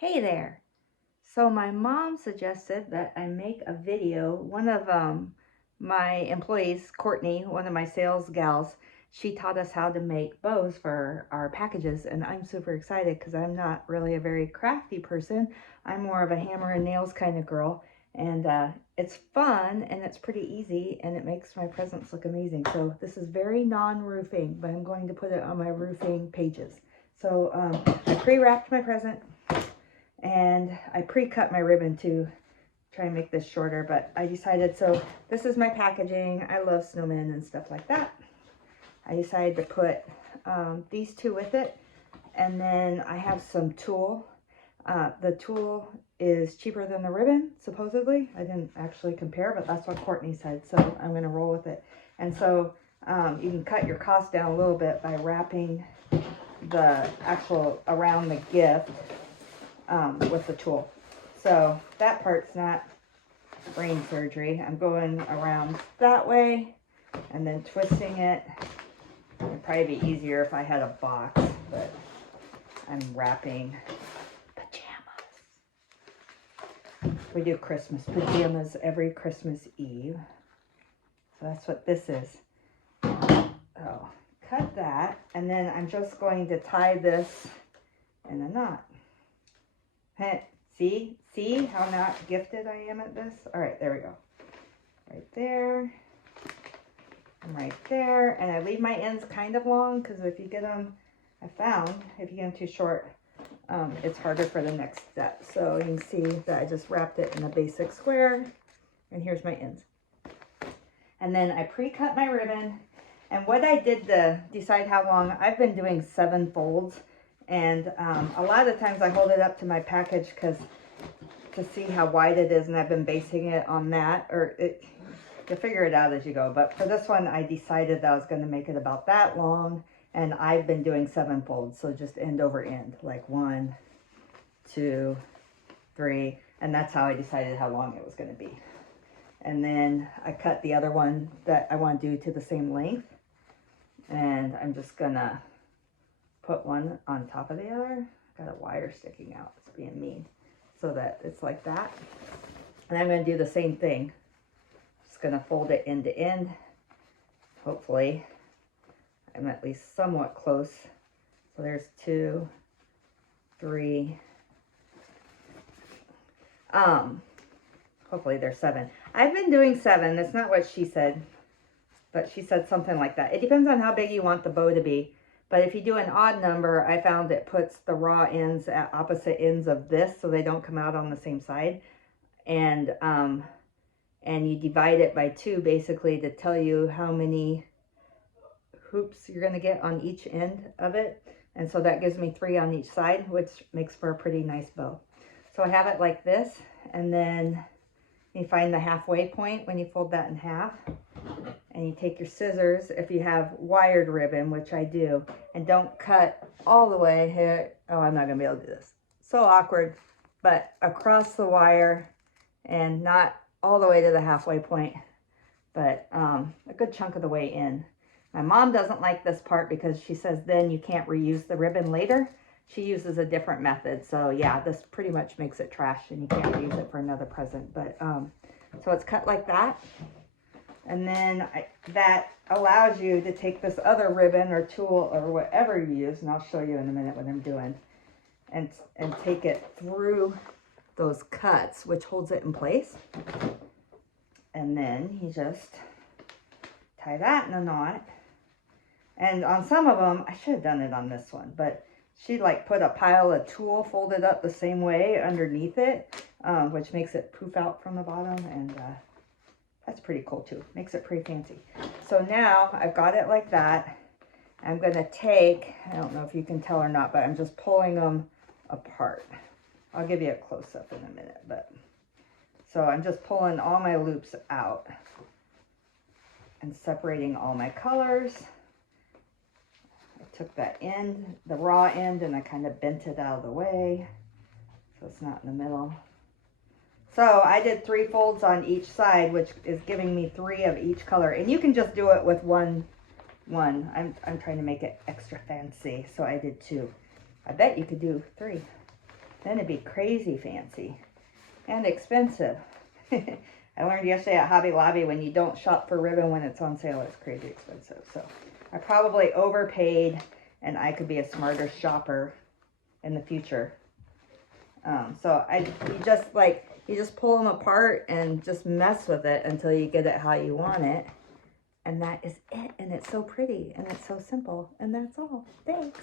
Hey there. So my mom suggested that I make a video. One of my employees, Courtney, one of my sales gals, she taught us how to make bows for our packages, and I'm super excited because I'm not really a very crafty person. I'm more of a hammer and nails kind of girl, and it's fun and it's pretty easy and it makes my presents look amazing. So this is very non-roofing, but I'm going to put it on my roofing pages. So I pre-wrapped my present. And I pre-cut my ribbon to try and make this shorter, but I decided, so this is my packaging. I love snowmen and stuff like that. I decided to put these two with it, and then I have some tulle. The tulle is cheaper than the ribbon, supposedly. I didn't actually compare, but that's what Courtney said, so I'm going to roll with it. And so you can cut your cost down a little bit by wrapping the actual around the gift with the tulle. So that part's not brain surgery. I'm going around that way and then twisting it. It'd probably be easier if I had a box, but I'm wrapping pajamas. We do Christmas pajamas every Christmas Eve. So that's what this is. Oh, cut that, and then I'm just going to tie this in a knot. See how not gifted I am at this? All right, there we go. Right there, and right there. And I leave my ends kind of long because if you get them, I found, if you get them too short, it's harder for the next step. So you can see that I just wrapped it in a basic square, and here's my ends. And then I pre-cut my ribbon. And what I did to decide how long, I've been doing 7 folds. And a lot of times I hold it up to my package to see how wide it is, and I've been basing it on that, or you figure it out as you go. But for this one, I decided that I was going to make it about that long, and I've been doing 7 folds, so just end over end, like 1, 2, 3, and that's how I decided how long it was going to be. And then I cut the other one that I want to do to the same length, and I'm just gonna put one on top of the other. Got a wire sticking out, it's being mean, so that it's like that. And I'm going to do the same thing. Just going to fold it end to end. Hopefully I'm at least somewhat close. So there's 2, 3. Hopefully there's 7. I've been doing 7. That's not what she said, but she said something like that. It depends on how big you want the bow to be. But if you do an odd number, I found it puts the raw ends at opposite ends of this so they don't come out on the same side. And you divide it by 2 basically to tell you how many hoops you're going to get on each end of it. And so that gives me 3 on each side, which makes for a pretty nice bow. So I have it like this, and then you find the halfway point when you fold that in half. And you take your scissors, if you have wired ribbon, which I do, and don't cut all the way here. Oh, I'm not going to be able to do this. So awkward. But across the wire, and not all the way to the halfway point, but a good chunk of the way in. My mom doesn't like this part because she says then you can't reuse the ribbon later. She uses a different method. So yeah, this pretty much makes it trash and you can't reuse it for another present. But so it's cut like that. And then that allows you to take this other ribbon or tulle or whatever you use, and I'll show you in a minute what I'm doing, and take it through those cuts, which holds it in place. And then you just tie that in a knot. And on some of them, I should have done it on this one, but she like put a pile of tulle folded up the same way underneath it, which makes it poof out from the bottom, and that's pretty cool too. Makes it pretty fancy. So now I've got it like that. I'm going to take, I don't know if you can tell or not, but I'm just pulling them apart. I'll give you a close-up in a minute. But so I'm just pulling all my loops out and separating all my colors. I took that end, the raw end, and I kind of bent it out of the way so it's not in the middle. So I did 3 folds on each side, which is giving me 3 of each color. And you can just do it with one. I'm trying to make it extra fancy, so I did 2. I bet you could do 3. then it'd be crazy fancy and expensive. I learned yesterday at Hobby Lobby, when you don't shop for ribbon when it's on sale, it's crazy expensive. So I probably overpaid, and I could be a smarter shopper in the future. You just pull them apart and just mess with it until you get it how you want it. And that is it. And it's so pretty and it's so simple. And that's all. Thanks.